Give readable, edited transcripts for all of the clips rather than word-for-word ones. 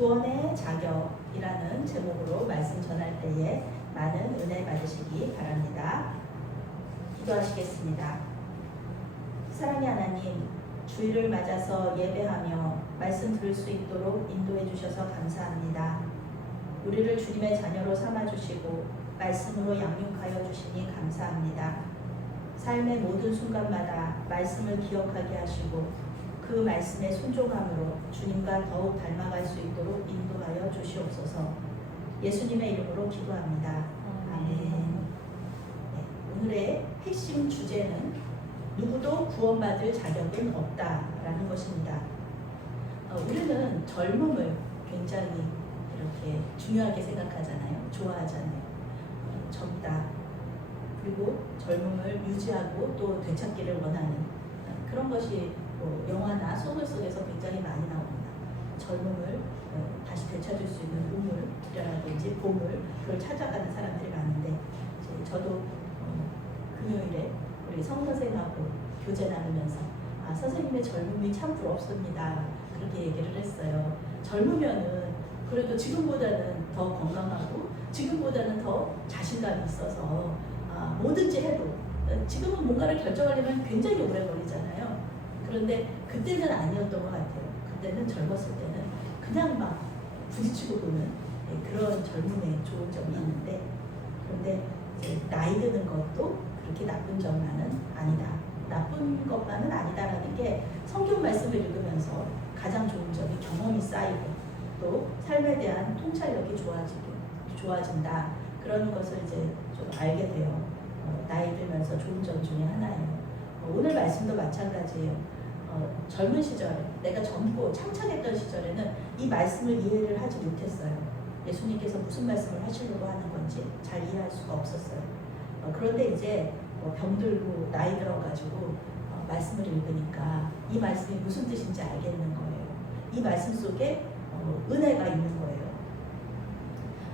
구원의 자격이라는 제목으로 말씀 전할 때에 많은 은혜 받으시기 바랍니다. 기도하시겠습니다. 사랑의 하나님, 주일을 맞아서 예배하며 말씀 들을 수 있도록 인도해 주셔서 감사합니다. 우리를 주님의 자녀로 삼아주시고 말씀으로 양육하여 주시니 감사합니다. 삶의 모든 순간마다 말씀을 기억하게 하시고 그 말씀의 순종함으로 주님과 더욱 닮아갈 수 있도록 인도하여 주시옵소서. 예수님의 이름으로 기도합니다. 아멘. 네, 오늘의 핵심 주제는 누구도 구원받을 자격은 없다라는 것입니다. 우리는 젊음을 굉장히 이렇게 중요하게 생각하잖아요. 좋아하잖아요. 젊다. 그리고 젊음을 유지하고 또 되찾기를 원하는 그런 것이 영화나 소설 속에서 굉장히 많이 나옵니다. 젊음을 다시 되찾을 수 있는 우물이라든지 보물, 그걸 찾아가는 사람들이 많은데 저도 금요일에 우리 성 선생하고 교제 나누면서 선생님의 젊음이 참 부럽습니다. 그렇게 얘기를 했어요. 젊으면은 그래도 지금보다는 더 건강하고 지금보다는 더 자신감이 있어서 뭐든지 해도 지금은 뭔가를 결정하려면 굉장히 오래 걸리잖아요. 그런데 그때는 아니었던 것 같아요. 그때는 젊었을 때는 그냥 막 부딪히고 보는 그런 젊음의 좋은 점이 있는데, 그런데 이제 나이 드는 것도 그렇게 나쁜 점만은 아니다. 나쁜 것만은 아니다라는 게 성경 말씀을 읽으면서 가장 좋은 점이 경험이 쌓이고 또 삶에 대한 통찰력이 좋아진다. 그런 것을 이제 좀 알게 돼요. 나이 들면서 좋은 점 중에 하나예요. 오늘 말씀도 마찬가지예요. 젊은 시절에 내가 젊고 창창했던 시절에는 이 말씀을 이해를 하지 못했어요. 예수님께서 무슨 말씀을 하시려고 하는 건지 잘 이해할 수가 없었어요. 그런데 이제 병들고 나이 들어가지고 말씀을 읽으니까 이 말씀이 무슨 뜻인지 알겠는 거예요. 이 말씀 속에 은혜가 있는 거예요.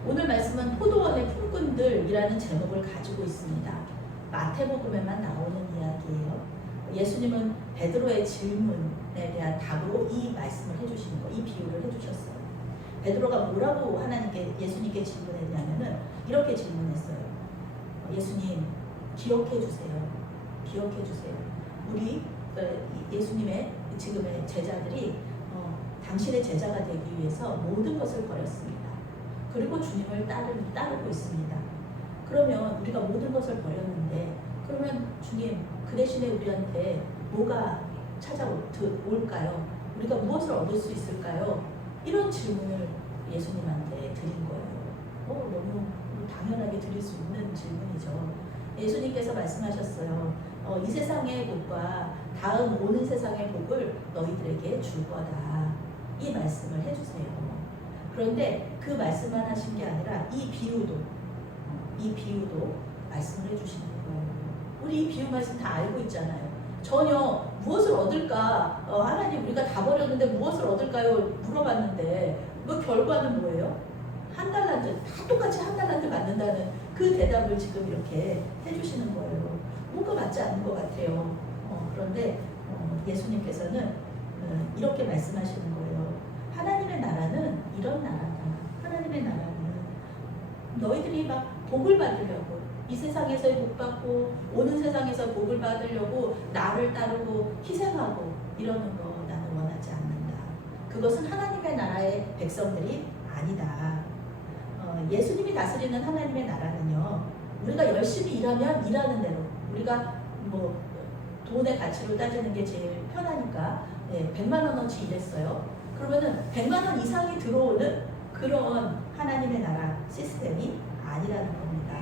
오늘 말씀은 포도원의 품꾼들이라는 제목을 가지고 있습니다. 마태복음에만 나오는 이야기예요. 예수님은 베드로의 질문에 대한 답으로 이 말씀을 해주시는 거, 이 비유를 해주셨어요. 베드로가 뭐라고 예수님께 질문했냐면은 이렇게 질문했어요. 예수님, 기억해 주세요. 기억해 주세요. 우리 예수님의 지금의 제자들이 당신의 제자가 되기 위해서 모든 것을 버렸습니다. 그리고 주님을 따르고 있습니다. 그러면 우리가 모든 것을 버렸는데 그러면 주님, 그 대신에 우리한테 뭐가 찾아올까요? 우리가 무엇을 얻을 수 있을까요? 이런 질문을 예수님한테 드린 거예요. 너무 당연하게 드릴 수 있는 질문이죠. 예수님께서 말씀하셨어요. 이 세상의 복과 다음 오는 세상의 복을 너희들에게 줄 거다. 이 말씀을 해주세요. 그런데 그 말씀만 하신 게 아니라 이 비유도 말씀을 해주시는 거예요. 우리 이 비유 말씀 다 알고 있잖아요. 전혀 무엇을 얻을까? 하나님, 우리가 다 버렸는데 무엇을 얻을까요? 물어봤는데 그 결과는 뭐예요? 한 달란트, 다 똑같이 한 달란트 받는다는 그 대답을 지금 이렇게 해주시는 거예요. 뭔가 맞지 않는 것 같아요. 그런데 예수님께서는 이렇게 말씀하시는 거예요. 하나님의 나라는 이런 나라다. 하나님의 나라는 너희들이 막 복을 받으려고 이 세상에서의 복 받고 오는 세상에서 복을 받으려고 나를 따르고 희생하고 이러는 거 나는 원하지 않는다. 그것은 하나님의 나라의 백성들이 아니다. 예수님이 다스리는 하나님의 나라는요, 우리가 열심히 일하면 일하는 대로, 우리가 뭐 돈의 가치로 따지는 게 제일 편하니까 100만 원어치 일했어요. 그러면은 100만 원 이상이 들어오는 그런 하나님의 나라 시스템이 아니라는 겁니다.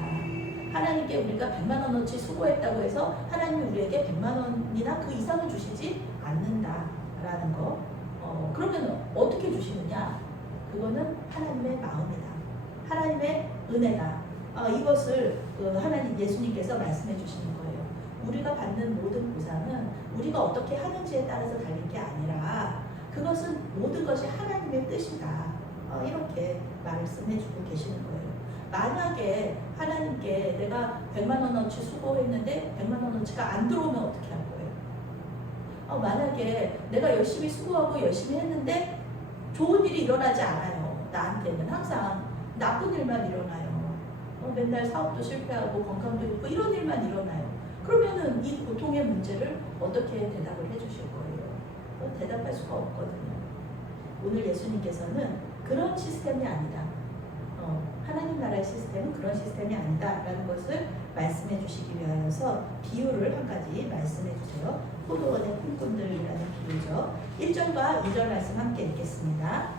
하나님께 우리가 100만 원어치 수고했다고 해서 하나님이 우리에게 100만 원이나 그 이상을 주시지 않는다라는 거. 그러면 어떻게 주시느냐? 그거는 하나님의 마음이다. 하나님의 은혜다. 이것을 하나님 예수님께서 말씀해 주시는 거예요. 우리가 받는 모든 보상은 우리가 어떻게 하는지에 따라서 달린 게 아니라 그것은 모든 것이 하나님의 뜻이다. 이렇게 말씀해 주고 계시는 거예요. 만약에 하나님께 내가 100만 원어치 수고했는데 100만 원어치가 안 들어오면 어떻게 할 거예요? 만약에 내가 열심히 수고하고 열심히 했는데 좋은 일이 일어나지 않아요. 나한테는 항상 나쁜 일만 일어나요. 맨날 사업도 실패하고 건강도 잃고 이런 일만 일어나요. 그러면은 이 고통의 문제를 어떻게 대답을 해주실 거예요? 대답할 수가 없거든요. 오늘 예수님께서는 그런 시스템이 아니다. 하나님 나라의 시스템은 그런 시스템이 아니다라는 것을 말씀해 주시기 위하여서 비유를 한 가지 말씀해 주세요. 포도원의 품꾼들이라는 비유죠. 1절과 2절 말씀 함께 읽겠습니다.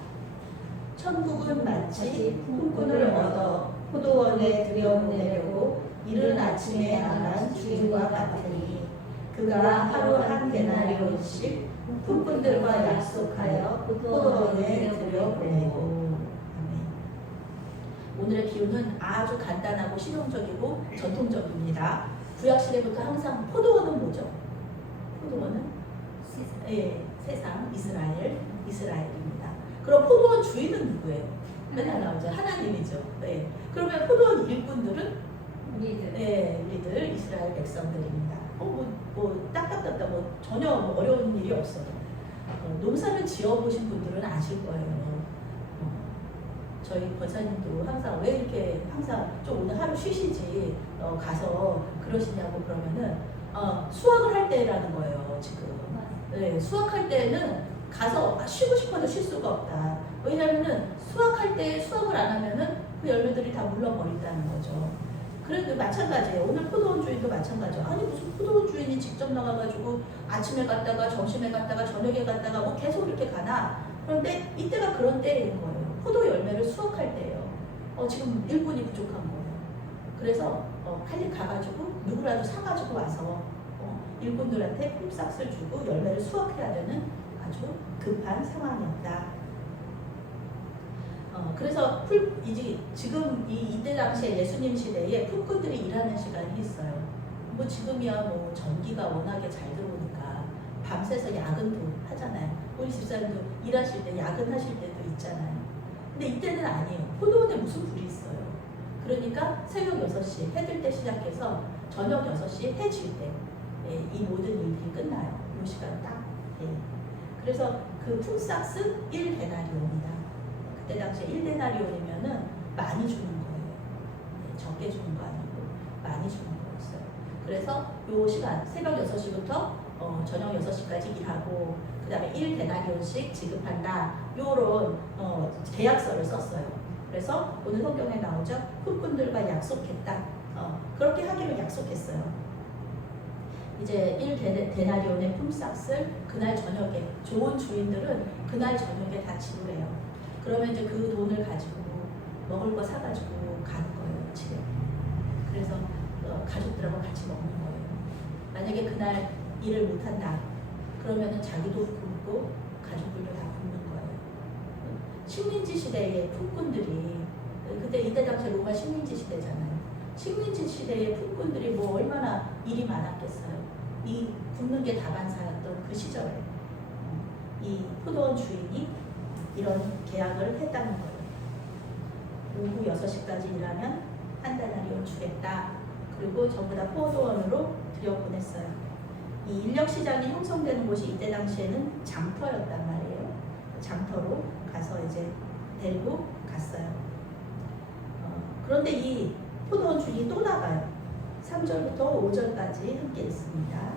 천국은 마치 품꾼을 얻어 포도원에 들여보내려고 이른 아침에 나간 주인과 같으니 그가 하루 한 데나리온씩 품꾼들과 약속하여 포도원에 들여보내고. 오늘의 비유는 아주 간단하고 실용적이고 전통적입니다. 구약시대부터 항상 포도원은 뭐죠? 포도원은 세상 이스라엘입니다. 그럼 포도원 주인은 누구예요? 맨날 나오죠. 하나님이죠. 그러면 포도원 일꾼들은 우리들 이스라엘 백성들입니다. 딱딱딱딱 전혀 어려운 일이 없어요. 농사를 지어보신 분들은 아실 거예요. 저희 권사님도 항상 왜 이렇게 항상 좀 오늘 하루 쉬시지 가서 그러시냐고 그러면은 수확을 할 때라는 거예요 지금. 수확할 때는 가서 쉬고 싶어도 쉴 수가 없다. 왜냐면은 수확할 때 수확을 안 하면은 그 열매들이 다 물러버린다는 거죠. 그래도 마찬가지예요. 오늘 포도원 주인도 마찬가지예요. 아니 무슨 포도원 주인이 직접 나가가지고 아침에 갔다가 점심에 갔다가 저녁에 갔다가 뭐 계속 이렇게 가나? 그런데 이때가 그런 때인 거예요. 포도 열매를 수확할 때예요. 지금 일꾼이 부족한 거예요. 그래서 빨리 가가지고 누구라도 사가지고 와서 일꾼들한테 품삯을 주고 열매를 수확해야 되는 아주 급한 상황이었다. 그래서 지금 이때 당시에 예수님 시대에 품꾼들이 일하는 시간이 있어요. 뭐 지금이야 뭐 전기가 워낙에 잘 들어오니까 밤새서 야근도 하잖아요. 우리 집사님도 일하실 때 야근하실 때도 있잖아요. 근데 이때는 아니에요. 포도원에 무슨 불이 있어요. 그러니까 새벽 6시 해 뜰 때 시작해서 저녁 6시 해 질 때 이 모든 일들이 끝나요. 이 시간 딱. 그래서 그 품삯은 1데나리온이다. 그때 당시에 1데나리온이면은 많이 주는 거예요. 적게 주는 거 아니고 많이 주는 거였어요. 그래서 요 시간 새벽 6시부터 저녁 6시까지 일하고 그 다음에 1데나리온씩 지급한다. 요런 계약서를 썼어요. 그래서 오늘 성경에 나오죠. 품꾼들과 약속했다. 그렇게 하기로 약속했어요. 이제 1데나리온의 품삯을 그날 저녁에 좋은 주인들은 그날 저녁에 다 지불해요. 그러면 이제 그 돈을 가지고 먹을 거 사가지고 가는 거예요. 집에. 그래서 가족들하고 같이 먹는 거예요. 만약에 그날 일을 못한다. 그러면은 자기도 굶고 가족들도 다 굶는 거예요. 식민지 시대의 품꾼들이 그때 이때 당시 로마 식민지 시대잖아요. 식민지 시대의 품꾼들이 뭐 얼마나 일이 많았겠어요. 이 굶는 게 다반사였던 그 시절에 이 포도원 주인이 이런 계약을 했다는 거예요. 오후 6시까지 일하면 한 데나리온 주겠다. 그리고 전부 다 포도원으로 들여보냈어요. 이 인력시장이 형성되는 곳이 이때 당시에는 장터였단 말이에요. 장터로 가서 이제 데리고 갔어요. 그런데 이 포도원 주인이 또 나가요. 3절부터 5절까지 함께 있습니다.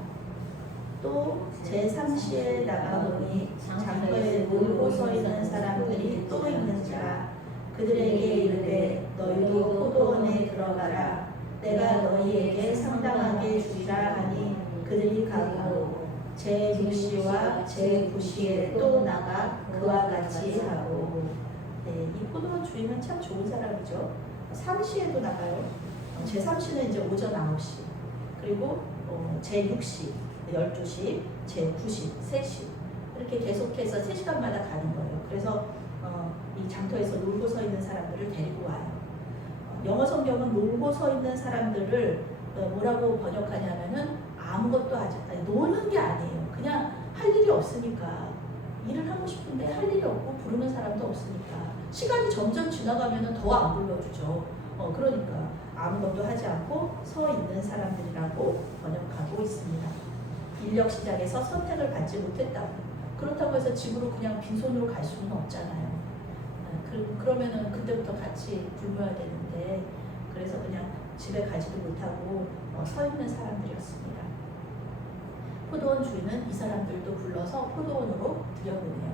또 제3시에 나가보니 장터에 놀고 서 있는 사람들이 또 있는지라 그들에게 이르되 너희도 포도원에 들어가라. 내가 너희에게 상당하게 주리라 하니 그들이 가고 제6시와 제9시에 또 나가 그와 같이 하고. 이 포도원 주인은 참 좋은 사람이죠. 3시에도 나가요. 제3시는 이제 오전 9시, 그리고 제6시, 12시, 제9시, 3시 이렇게 계속해서 3시간마다 가는 거예요. 그래서 이 장터에서 놀고 서 있는 사람들을 데리고 와요. 영어 성경은 놀고 서 있는 사람들을 뭐라고 번역하냐면은 아무것도 하지, 노는 게 아니에요. 그냥 할 일이 없으니까 일을 하고 싶은데 할 일이 없고 부르는 사람도 없으니까 시간이 점점 지나가면은 더 안 불러주죠. 그러니까 아무것도 하지 않고 서 있는 사람들이라고 번역하고 있습니다. 인력 시장에서 선택을 받지 못했다고. 그렇다고 해서 집으로 그냥 빈손으로 갈 수는 없잖아요. 그러면은 그때부터 같이 굶어야 되는데, 그래서 그냥 집에 가지도 못하고 서 있는 사람들이었습니다. 포도원 주인은 이 사람들도 불러서 포도원으로 들여보내요.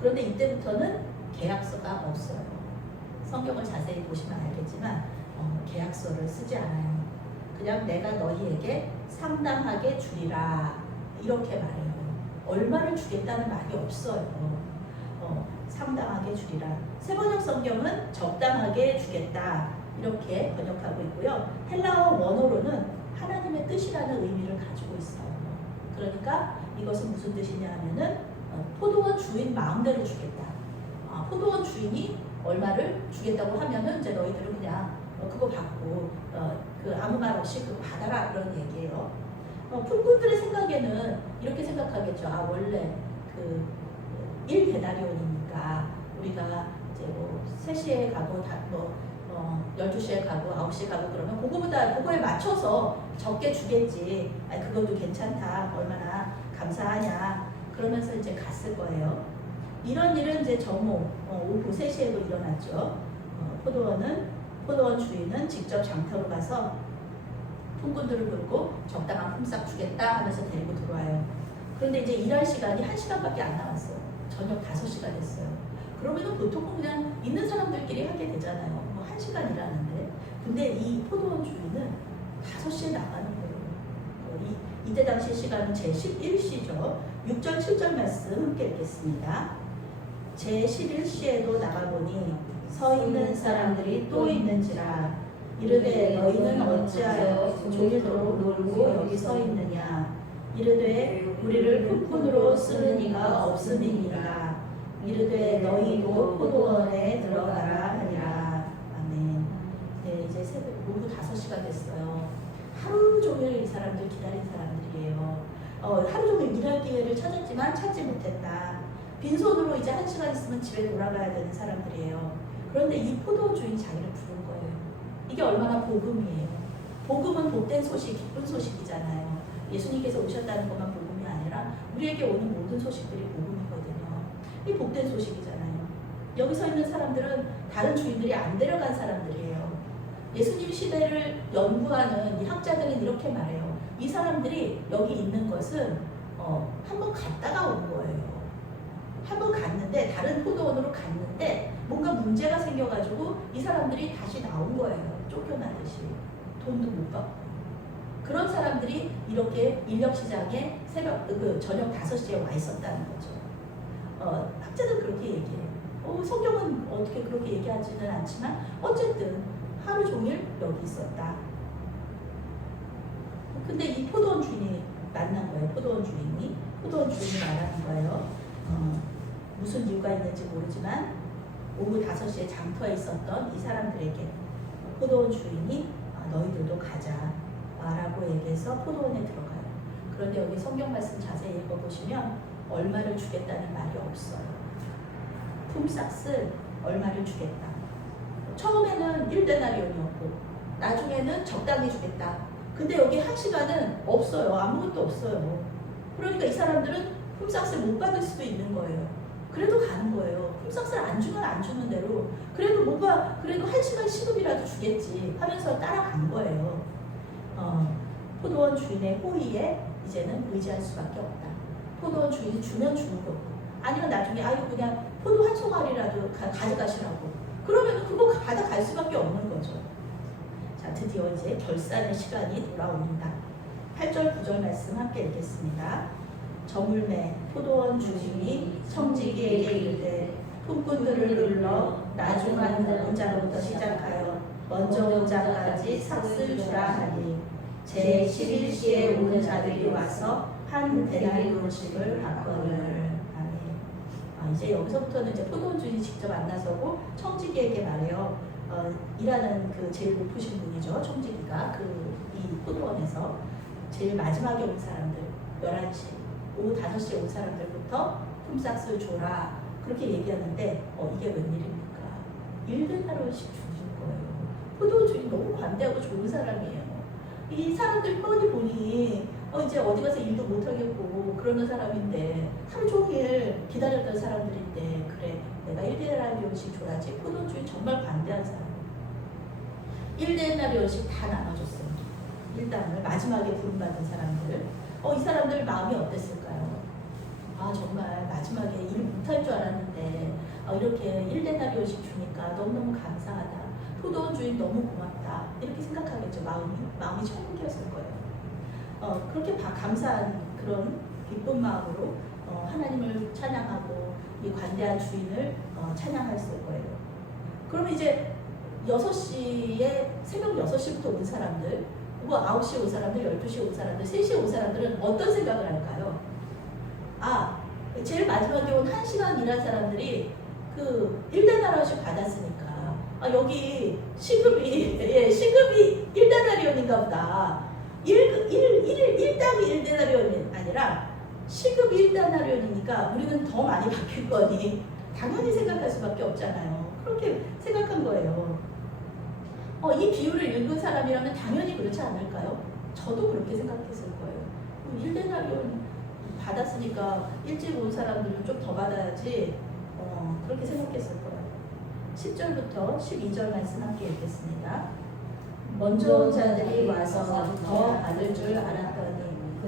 그런데 이때부터는 계약서가 없어요. 성경을 자세히 보시면 알겠지만 계약서를 쓰지 않아요. 그냥 내가 너희에게 상당하게 주리라 이렇게 말해요. 얼마를 주겠다는 말이 없어요. 상당하게 주리라. 세번역 성경은 적당하게 주겠다 이렇게 번역하고 있고요. 헬라어 원어로는 하나님의 뜻이라는 의미를 가지고 있어요. 그러니까 이것은 무슨 뜻이냐 하면은 포도원 주인 마음대로 주겠다. 포도원 주인이 얼마를 주겠다고 하면은 이제 너희들은 그냥 그거 받고 그 아무 말 없이 그거 받아라 그런 얘기예요. 품꾼들의 생각에는 이렇게 생각하겠죠. 원래 그 1데나리온이니까 우리가 이제 뭐 3시에 가고 12시에 가고 9시에 가고 그러면 그거에 맞춰서 적게 주겠지. 그것도 괜찮다. 얼마나 감사하냐. 그러면서 이제 갔을 거예요. 이런 일은 이제 정오 오후 3시에도 일어났죠. 포도원 주인은 직접 장터로 가서 품꾼들을 부르고 적당한 품삯 주겠다 하면서 데리고 들어와요. 그런데 이제 일할 시간이 1시간밖에 안 남았어요. 저녁 5시가 됐어요. 그러면은 보통은 그냥 있는 사람들끼리 하게 되잖아요. 뭐 1시간 일하는데. 근데 이 포도원 주인은 5시에 나가는 거예요. 이때 당시 시간은 제11시죠. 6절 7절 말씀 함께 읽겠습니다. 제11시에도 나가보니 서 있는 사람들이 또 있는지라. 이르되 너희는 어찌하여 종일토록 놀고 여기 서 있느냐. 이르되 우리를 품꾼으로 쓰는 이가 없음이니라. 이르되 너희도 포도원에 들어가라 하니라. 아멘. 네, 이제 새벽 오후 5시가 됐어요. 하루 종일 이 사람들 기다린 사람들이에요. 하루 종일 일할 기회를 찾았지만 찾지 못했다. 빈손으로 이제 1시간 있으면 집에 돌아가야 되는 사람들이에요. 그런데 이 포도원 주인이 자기를 부른 거예요. 이게 얼마나 복음이에요. 복음은 복된 소식, 기쁜 소식이잖아요. 예수님께서 오셨다는 것만 복음이 아니라 우리에게 오는 모든 소식들이 복음이거든요. 이 복된 소식이잖아요. 여기 서 있는 사람들은 다른 주인들이 안 데려간 사람들이에요. 예수님 시대를 연구하는 이 학자들은 이렇게 말해요. 이 사람들이 여기 있는 것은 한번 갔다가 온 거예요. 한번 갔는데 다른 포도원으로 갔는데 뭔가 문제가 생겨가지고 이 사람들이 다시 나온 거예요. 쫓겨나듯이. 돈도 못 받고. 그런 사람들이 이렇게 인력시장에 저녁 5시에 와 있었다는 거죠. 학자들은 그렇게 얘기해요. 성경은 어떻게 그렇게 얘기하지는 않지만 어쨌든 하루 종일 여기 있었다. 근데 이 포도원 주인이 만난 거예요. 포도원 주인이 말하는 거예요. 무슨 이유가 있는지 모르지만 오후 5시에 장터에 있었던 이 사람들에게 포도원 주인이 너희들도 가자 라고 얘기해서 포도원에 들어가요. 그런데 여기 성경 말씀 자세히 읽어보시면 얼마를 주겠다는 말이 없어요. 품삯을 얼마를 주겠다. 처음에는 1데나리온이었고 나중에는 적당히 주겠다. 근데 여기 1시간은 없어요. 아무것도 없어요. 그러니까 이 사람들은 품삯을 못 받을 수도 있는 거예요. 그래도 가는 거예요. 품삯을 안 주면 안 주는 대로 그래도 1시간 시급이라도 주겠지 하면서 따라간 거예요. 포도원 주인의 호의에 이제는 의지할 수밖에 없다. 포도원 주인이 주면 주는 거고 아니면 나중에 그냥 포도 한 송아리라도 가져가시라고 그러면 그거 받아갈 수밖에 없는 거죠. 자, 드디어 이제 결산의 시간이 돌아옵니다. 8절 9절 말씀 함께 읽겠습니다. 저물매 포도원 주인이 청지기에게 이르되 품꾼들을 눌러 나중한 온 자부터 시작하여 먼저 온 자까지 삭슬 주라 하니 제11시에 오는 자들이 와서 한 데나리온씩을 받거늘. 아멘. 이제 여기서부터는 이제 포도원 주인이 직접 안 나서고 청지기에게 말해요. 일하는 그 제일 높으신 분이죠. 청지기가 이 포도원에서 제일 마지막에 온 사람들 11시 오후 5시에 온 사람들부터 품삯을 줘라 그렇게 얘기하는데 이게 웬일입니까? 1데나리온씩 주는 거예요. 포도원 주인이 너무 관대하고 좋은 사람이에요. 이 사람들 뻔히 보니 이제 어디 가서 일도 못 하겠고 그러는 사람인데 하루 종일 기다렸던 사람들인데 그래 내가 1데나리온씩 줘야지. 포도주의 정말 관대한 사람. 1데나리온씩 다 나눠줬어요. 일당을 마지막에 부름받은 사람들. 이 사람들 마음이 어땠을까요? 아 정말 마지막에 일 못할 줄 알았는데 이렇게 1데나리온씩 주니까 너무너무 감사하다. 포도원 주인 너무 고맙다. 이렇게 생각하겠죠. 마음이 천국이었을 거예요. 그렇게 감사한 그런 기쁜 마음으로 하나님을 찬양하고 이 관대한 주인을 찬양했을 거예요. 그러면 이제 6시에 새벽 6시부터 온 사람들, 뭐 9시에 온 사람들, 12시에 온 사람들, 3시에 온 사람들은 어떤 생각을 할까요? 제일 마지막에 온 1시간 일한 사람들이 그 1데나리온씩 받았으니까 여기 시급이 1데나리온인가 보다. 1당이 1데나리온이 아니라 시급이 1데나리온이니까 우리는 더 많이 받을 거니 당연히 생각할 수밖에 없잖아요. 그렇게 생각한 거예요. 이 비유를 읽은 사람이라면 당연히 그렇지 않을까요? 저도 그렇게 생각했을 거예요. 1데나리온 받았으니까 일찍 온 사람들은 좀 더 받아야지. 그렇게 생각했을 거예요. 10절부터 12절 말씀 함께 읽겠습니다. 먼저 온 자들이 와서 더 받을 줄 알았더니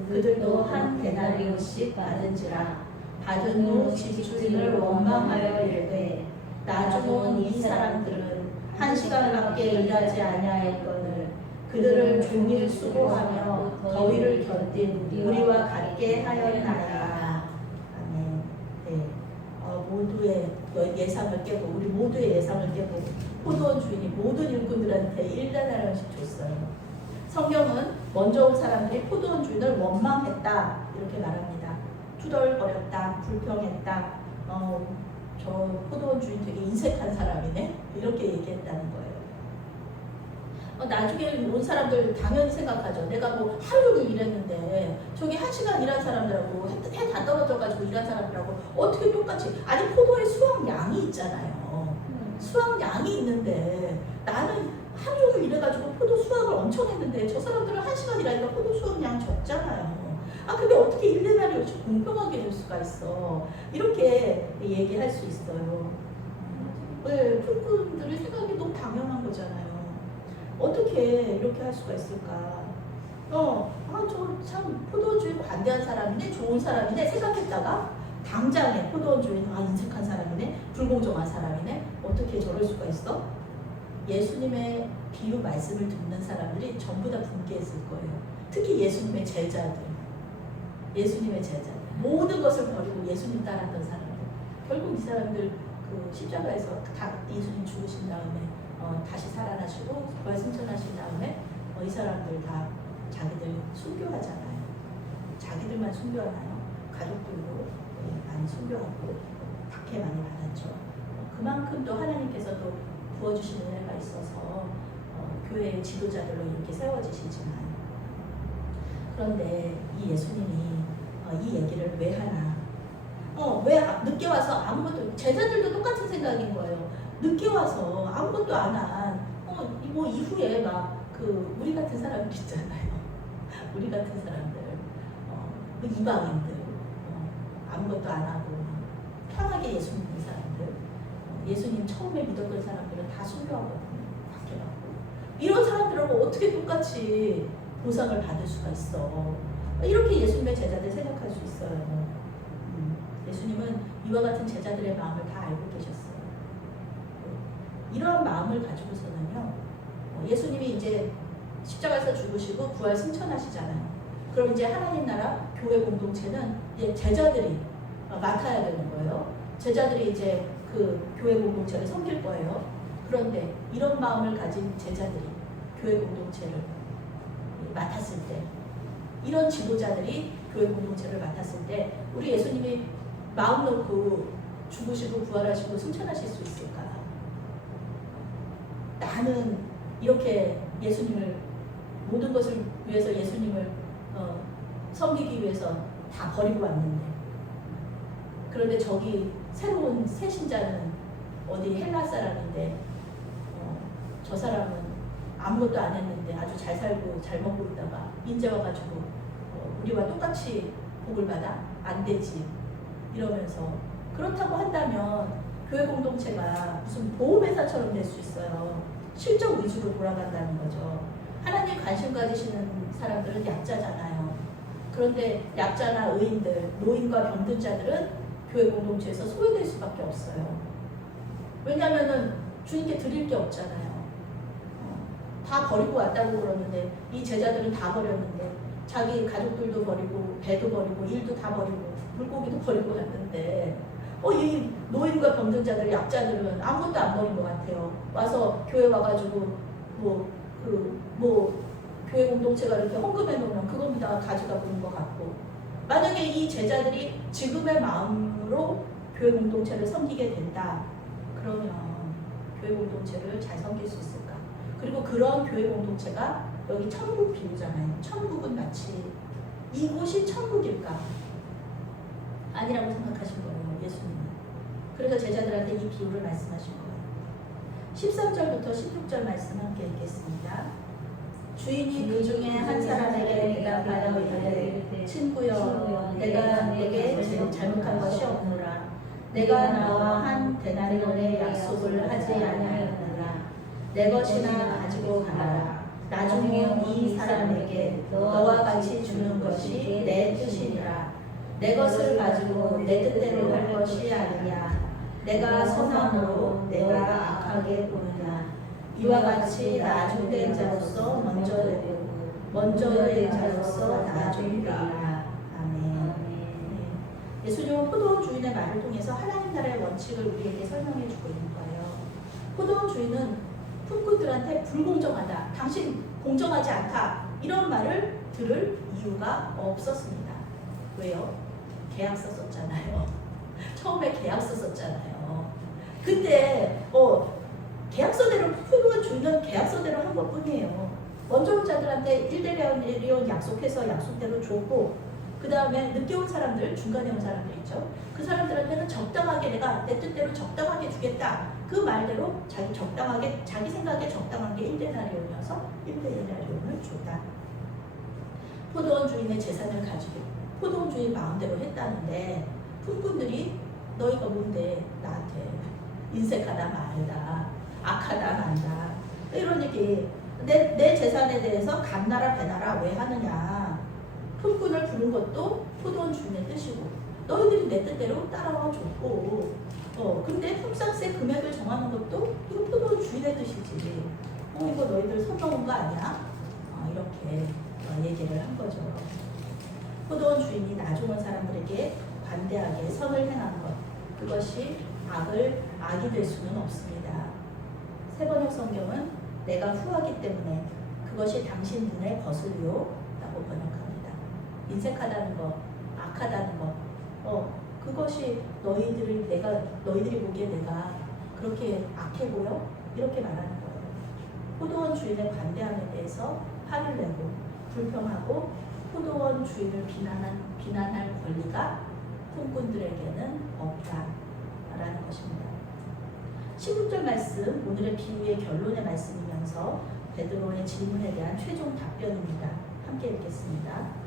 그들도 한 데나리온씩 받은지라. 받은 후 집주인을 원망하여 이르되 나중 온 이 사람들은 1시간밖에 일하지 아니하였거늘 그들을 종일 수고하며 더위를 견딘 우리와 같게 하였나이다. 아멘. 네. 모두의 예상을 깨고 우리 모두의 예상을 깨고 포도원 주인이 모든 일꾼들한테 1데나리온씩 줬어요. 성경은 먼저 온 사람들이 포도원 주인을 원망했다 이렇게 말합니다. 투덜거렸다, 불평했다. 저 포도원 주인 되게 인색한 사람이네 이렇게 얘기했다는 거예요. 나중에 온 사람들 당연히 생각하죠. 내가 뭐 하루 종일 일했는데 저기 1시간 일한 사람들하고 해 다 떨어져가지고 일한 사람들하고 어떻게 똑같이. 아니 포도의 수확량이 있잖아요. 수확량이 있는데 나는 하루 종일 일해가지고 포도 수확을 엄청 했는데 저 사람들은 1시간 일하니까 포도 수확량 적잖아요. 근데 어떻게 1데나리온씩 공평하게 줄 수가 있어. 이렇게 얘기할 수 있어요. 왜 풀꾼들의 생각이 너무 당연한 거잖아요. 어떻게 이렇게 할 수가 있을까? 저 참 포도원 주인 관대한 사람이네, 좋은 사람이네 생각했다가 당장에 포도원 주인 인색한 사람이네, 불공정한 사람이네. 어떻게 저럴 수가 있어? 예수님의 비유 말씀을 듣는 사람들이 전부 다 분개했을 거예요. 특히 예수님의 제자들. 모든 것을 버리고 예수님 따랐던 사람들. 결국 이 사람들 그 십자가에서 다 예수님 죽으신 다음에 다시 살아나시고 부활 승천하신 다음에 이 사람들 다 자기들 순교하잖아요. 자기들만 순교하나요? 가족들도 많이 순교하고 박해 많이 받았죠. 그만큼 또 하나님께서도 부어주신 은혜가 있어서 교회의 지도자들로 이렇게 세워지시지만, 그런데 이 예수님이 이 얘기를 왜 하나? 왜 늦게 와서 아무것도, 제자들도 똑같은 생각인 거예요. 늦게 와서 아무것도 안 한, 뭐 이후에 막 우리 같은 사람들 있잖아요. 우리 같은 사람들, 이방인들, 아무것도 안 하고 편하게 예수 믿는 사람들, 예수님 처음에 믿었던 사람들은 다 순교하거든요. 박해받고. 이런 사람들하고 어떻게 똑같이 보상을 받을 수가 있어? 이렇게 예수님의 제자들 생각할 수 있어요. 예수님은 이와 같은 제자들의 마음을 다 알고 계셨어요. 이러한 마음을 가지고서는요, 예수님이 이제 십자가에서 죽으시고 부활 승천하시잖아요. 그럼 이제 하나님 나라 교회 공동체는 이제 제자들이 맡아야 되는 거예요. 제자들이 이제 그 교회 공동체를 섬길 거예요. 그런데 이런 마음을 가진 제자들이 교회 공동체를 맡았을 때, 이런 지도자들이 교회 공동체를 맡았을 때 우리 예수님이 마음 놓고 죽으시고 부활하시고 승천하실 수 있을까? 나는 이렇게 예수님을, 모든 것을 위해서 예수님을 섬기기 위해서 다 버리고 왔는데, 그런데 저기 새로운 새 신자는 어디 헬라 사람인데 저 사람은 아무것도 안 했는데 아주 잘 살고 잘 먹고 있다가 이제 와가지고 우리와 똑같이 복을 받아? 안 되지. 이러면서 그렇다고 한다면 교회 공동체가 무슨 보험회사처럼 될 수 있어요. 실적 위주로 돌아간다는 거죠. 하나님 관심 가지시는 사람들은 약자잖아요. 그런데 약자나 의인들, 노인과 병든 자들은 교회 공동체에서 소외될 수밖에 없어요. 왜냐하면 주님께 드릴 게 없잖아요. 다 버리고 왔다고 그러는데 이 제자들은 다 버렸는데 자기 가족들도 버리고 배도 버리고 일도 다 버리고 물고기도 버리고 왔는데 이 노인과 병든 자들, 약자들은 아무것도 안 버린 것 같아요. 와서 교회 와가지고 교회 공동체가 이렇게 헌금해 놓으면 그건 다 가져가 보는 것 같고, 만약에 이 제자들이 지금의 마음으로 교회 공동체를 섬기게 된다 그러면 교회 공동체를 잘 섬길 수 있을까? 그리고 그런 교회 공동체가 여기 천국 비유잖아요. 천국은 마치 이곳이 천국일까? 아니라고 생각하신 거예요, 예수님은. 그래서 제자들한테 이 비유를 말씀하신 거예요. 13절부터 16절 말씀 함께 읽겠습니다. 주인이 그 중에 한 사람에게 대답하여 이르되 친구여, 내가 내게 잘못한 것이 없노라. 내가 나와 한 데나리온의 약속을 하지 아니하였느냐. 내 것이나 가지고 가라. 나중에 이 사람에게 너와 같이 주는 것이 내 뜻이니라. 내 것을 가지고 내 뜻대로 할 것이 아니냐. 내가 선함으로 내가 악하게 보느냐. 이와 같이 나중된 자로서 먼저 되고 먼저 된 자로서 나중되리라. 아멘. 예수님은 포도원 주인의 말을 통해서 하나님 나라의 원칙을 우리에게 설명해 주고 있는 거예요. 포도원 주인은 품꾼들한테 불공정하다, 당신 공정하지 않다, 이런 말을 들을 이유가 없었습니다. 왜요? 계약서 썼잖아요. 처음에 계약서 썼잖아요. 근데 계약서대로, 포도원 주인은 계약서대로 한 것뿐이에요. 먼저 온 자들한테 1데나리온 약속해서 약속대로 줬고, 그 다음에 늦게 온 사람들, 중간에 온 사람들 있죠. 그 사람들한테는 적당하게, 내가 내 뜻대로 적당하게 주겠다, 그 말대로 자기 생각에 적당한 게 1데나리온이어서 1데나리온을 줬다. 포도원 주인의 재산을 가지고 포도원 주인 마음대로 했다는데, 품꾼들이 너희가 뭔데 나한테 인색하다 말다, 악하다 말다, 이런 얘기, 내 재산에 대해서 감나라 배나라 왜 하느냐. 품꾼을 부른 것도 포도원 주인의 뜻이고, 너희들이 내 뜻대로 따라와 줬고, 근데 품삯의 금액을 정하는 것도 이거 포도원 주인의 뜻이지. 이거 너희들 손 넘은 거 아니야? 이렇게 얘기를 한 거죠. 포도원 주인이 나중 온 사람들에게 관대하게 선을 행한 것, 그것이 악이 될 수는 없습니다. 세번역 성경은 내가 후하기 때문에 그것이 당신 눈에 거슬려 라고 번역합니다. 인색하다는 것, 악하다는 것, 그것이 너희들이 보기에 내가 그렇게 악해 보여? 이렇게 말하는 거예요. 포도원 주인의 관대함에 대해서 화를 내고 불평하고 포도원 주인을 비난할 권리가 품꾼들에게는 없다라는 것입니다. 16절 말씀, 오늘의 비유의 결론의 말씀이면서 베드로의 질문에 대한 최종 답변입니다. 함께 읽겠습니다.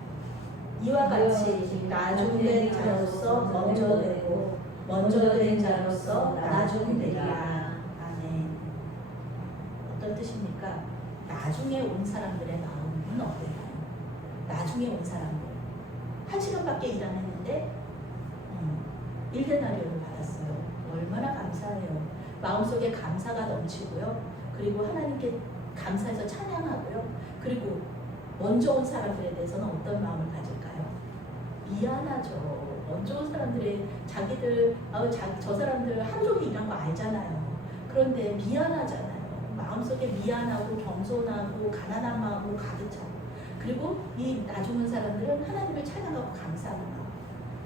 이와 같이 나중된 자로서 먼저 되고 먼저 된 자로서 나중되리라. 아멘. 어떤 뜻입니까? 나중에 온 사람들의 마음은 어떨까요? 나중에 온 사람들, 1시간밖에 일 안 했는데 1데나리온을 받았어요. 얼마나 감사해요. 마음속에 감사가 넘치고요. 그리고 하나님께 감사해서 찬양하고요. 그리고 먼저 온 사람들에 대해서는 어떤 마음을 가질까요? 미안하죠. 먼저 온 사람들이 저 사람들 하루 종일 일한 거 알잖아요. 그런데 미안하잖아요. 마음속에 미안하고 겸손하고 가난한 마음으로 가득 차고, 그리고 이 나중 온 사람들은 하나님을 찬양하고 감사하는 마음,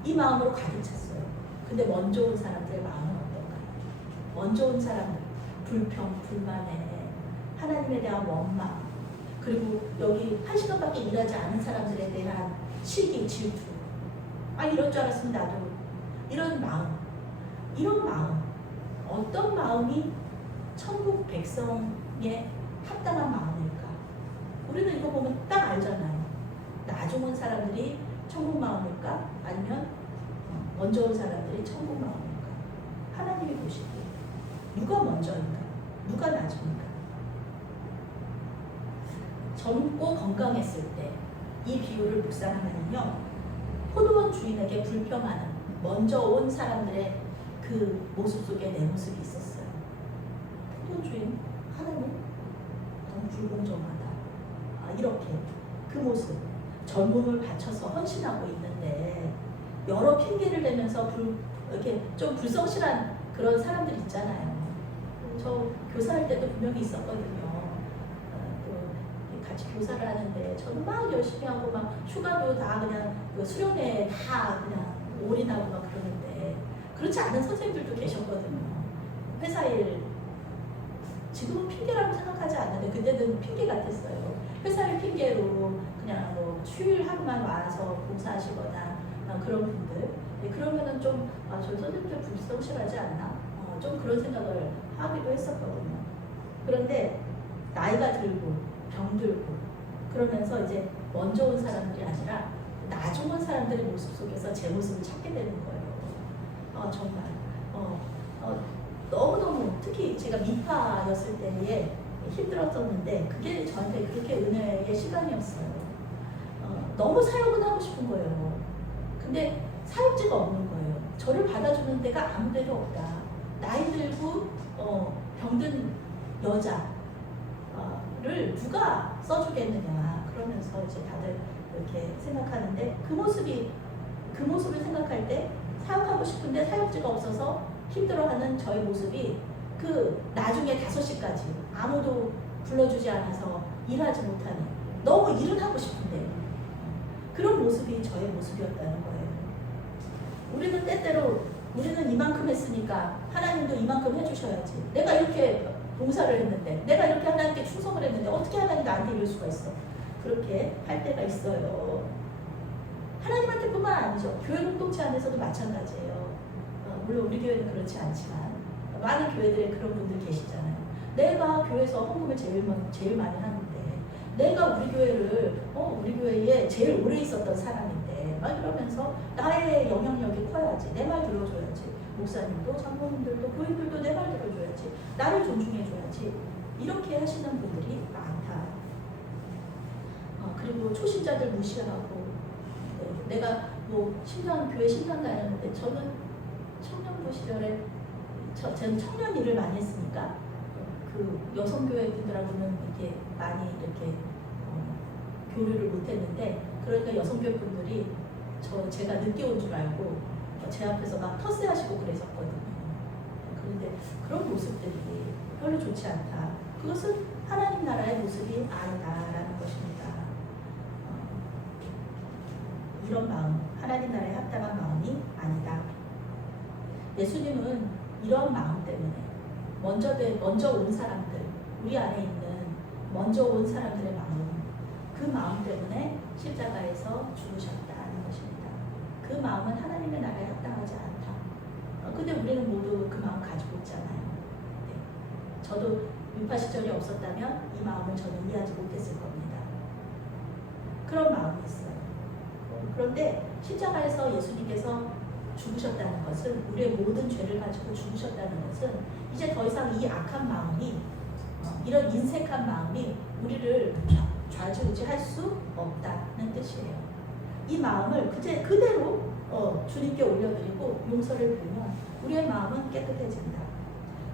이 마음으로 가득 찼어요. 근데 먼저 온 사람들의 마음은 어떨까요? 먼저 온 사람들, 불평, 불만에 하나님에 대한 원망, 그리고 여기 1시간밖에 일하지 않은 사람들에 대한 시기, 질투, 이럴 줄 알았으면 나도, 이런 마음, 어떤 마음이 천국 백성에 합당한 마음일까? 우리는 이거 보면 딱 알잖아요. 나중 온 사람들이 천국 마음일까? 아니면 먼저 온 사람들이 천국 마음일까? 하나님이 보시기에 누가 먼저인가? 누가 나중인가? 젊고 건강했을 때 이 비유를 묵상하면요, 포도원 주인에게 불평하는 먼저 온 사람들의 그 모습 속에 내 모습이 있었어요. 포도원 주인, 하나님 너무 불공정하다. 이렇게 그 모습, 젊음을 바쳐서 헌신하고 있는데 여러 핑계를 대면서 이렇게 좀 불성실한 그런 사람들 있잖아요. 저 교사할 때도 분명히 있었거든요. 같이 교사를 하는데 저는 막 열심히 하고 막 휴가도 다 그냥 수련회 다 그냥 올인하고 막 그러는데 그렇지 않은 선생님들도 계셨거든요. 회사 일, 지금은 핑계라고 생각하지 않는데 그때는 핑계 같았어요. 회사 일 핑계로 그냥 뭐 휴일 하루만 와서 봉사하시거나 그런 분들. 그러면은 좀 저 선생님들 불성실하지 않나? 좀 그런 생각을 하기도 했었거든요. 그런데 나이가 들고 병들고 그러면서 이제 먼저 온 사람들이 아니라 나중 온 사람들의 모습 속에서 제 모습을 찾게 되는 거예요. 정말 너무너무 특히 제가 미파였을 때에 힘들었었는데 그게 저한테 그렇게 은혜의 시간이었어요. 너무 사역은 하고 싶은 거예요. 근데 사역지가 없는 거예요. 저를 받아주는 데가 아무 데도 없다. 나이 들고 병든 여자 를 누가 써주겠느냐 그러면서 이제 다들 이렇게 생각하는데 그 모습을 생각할 때 사역하고 싶은데 사역지가 없어서 힘들어하는 저의 모습이 그 나중에 5시까지 아무도 불러주지 않아서 일하지 못하는 너무 일은 하고 싶은데 그런 모습이 저의 모습이었다는 거예요. 우리는 때때로 우리는 이만큼 했으니까 하나님도 이만큼 해주셔야지. 내가 이렇게 봉사를 했는데 내가 이렇게 하나님께 충성을 했는데 어떻게 하나님 나한테 이럴 수가 있어. 그렇게 할 때가 있어요. 하나님한테 뿐만 아니죠. 교회 공동체 안에서도 마찬가지예요. 물론 우리 교회는 그렇지 않지만 많은 교회들에 그런 분들 계시잖아요. 내가 교회에서 헌금을 제일 많이 하는데 내가 우리 교회를 우리 교회에 제일 오래 있었던 사람인데 막 이러면서 나의 영향력이 커야지. 내 말 들어줘야지. 목사님도 장로님들도 교인들도 내 말 들어줘야지. 나를 존중해줘야지. 이렇게 하시는 분들이 많다. 그리고 초신자들 무시하고 내가 뭐 교회 10년 다녔는데 저는 청년부 시절에 저는 청년 일을 많이 했으니까 그 여성교회 분들하고는 이렇게 많이 이렇게 교류를 못했는데 그러니까 여성교회 분들이 제가 늦게 온 줄 알고 제 앞에서 막 텃세하시고 그랬었거든요. 그런데 그런 모습들이 별로 좋지 않다. 그것은 하나님 나라의 모습이 아니다라는 것입니다. 이런 마음, 하나님 나라에 합당한 마음이 아니다. 예수님은 이런 마음 때문에 먼저 온 사람들, 우리 안에 있는 먼저 온 사람들의 마음, 그 마음 때문에 십자가에서 죽으셨다는 것입니다. 그 마음은 하나님의 나라에 합당하지 않다. 근데 우리는 모두 그 마음 가지고 있잖아요. 네. 저도 유파 시절이 없었다면 이 마음을 저는 이해하지 못했을 겁니다. 그런 마음이 있어요. 그런데 십자가에서 예수님께서 죽으셨다는 것은 우리의 모든 죄를 가지고 죽으셨다는 것은 이제 더 이상 이 악한 마음이 이런 인색한 마음이 우리를 좌지우지할 수 없다는 뜻이에요. 이 마음을 그대로 주님께 올려드리고 용서를 빌면 우리의 마음은 깨끗해진다.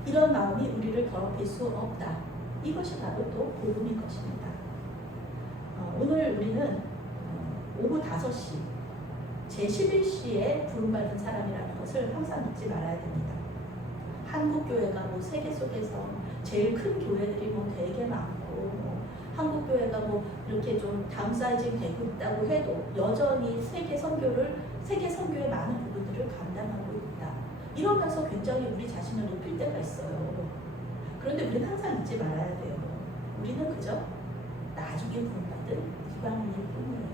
이런 마음이 우리를 더럽힐 수 없다. 이것이 바로 또 복음인 것입니다. 오늘 우리는 오후 5시 제11시에 부름받은 사람이라는 것을 항상 잊지 말아야 됩니다. 한국교회가 뭐 세계 속에서 제일 큰 교회들이 뭐 되게 많고 한국교회가 뭐 이렇게 좀 다운 사이즈가 되고 있다고 해도 여전히 세계 선교의 많은 부분들을 감당하고 있다. 이러면서 굉장히 우리 자신을 높일 때가 있어요. 그런데 우리는 항상 잊지 말아야 돼요. 우리는 그저 나중에 부름받은 이방인일 뿐이에요.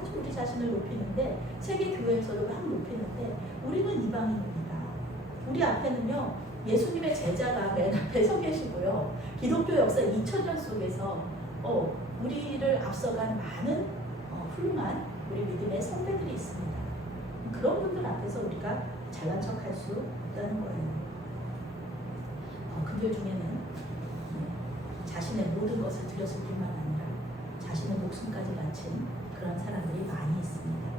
아주 우리 자신을 높이는데 세계 교회에서도 막 높이는데 우리는 이방인입니다. 우리 앞에는요 예수님의 제자가 맨 앞에 서 계시고요. 기독교 역사 2000년 속에서 우리를 앞서간 많은 훌륭한 우리 믿음의 선배들이 있습니다. 그런 분들 앞에서 우리가 잘난 척할 수 없다는 거예요. 그들 중에는 자신의 모든 것을 드렸을 뿐만 아니라 자신의 목숨까지 바친 그런 사람들이 많이 있습니다.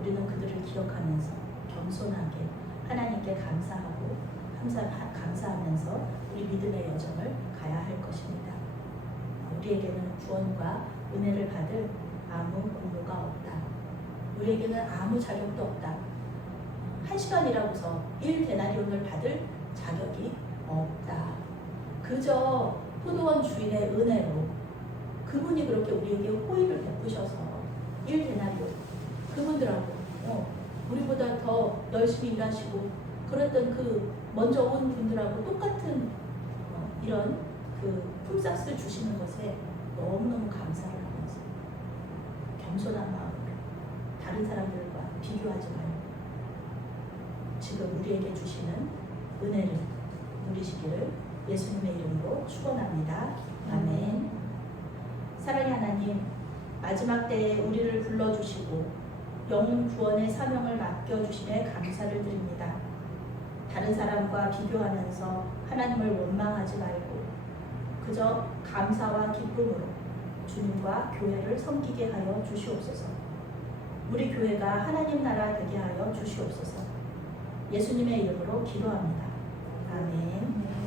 우리는 그들을 기억하면서 겸손하게 하나님께 감사하고 감사하면서 우리 믿음의 여정을 가야 할 것입니다. 우리에게는 구원과 은혜를 받을 아무 공로가 없다. 우리에게는 아무 자격도 없다. 1시간이라고서 1데나리온을 받을 자격이 없다. 그저 포도원 주인의 은혜로 그분이 그렇게 우리에게 호의를 베푸셔서 1데나리온 그분들하고 우리보다 더 열심히 일하시고 그랬던 그 먼저 온 분들하고 똑같은 이런 그 품삯을 주시는 것에 너무너무 감사를 하면서 겸손한 마음으로 다른 사람들과 비교하지 말고 지금 우리에게 주시는 은혜를 누리시기를 예수님의 이름으로 축원합니다. 아멘. 사랑의 하나님, 마지막 때에 우리를 불러주시고 영혼 구원의 사명을 맡겨주심에 감사를 드립니다. 다른 사람과 비교하면서 하나님을 원망하지 말고 그저 감사와 기쁨으로 주님과 교회를 섬기게 하여 주시옵소서. 우리 교회가 하나님 나라 되게 하여 주시옵소서. 예수님의 이름으로 기도합니다. 아멘.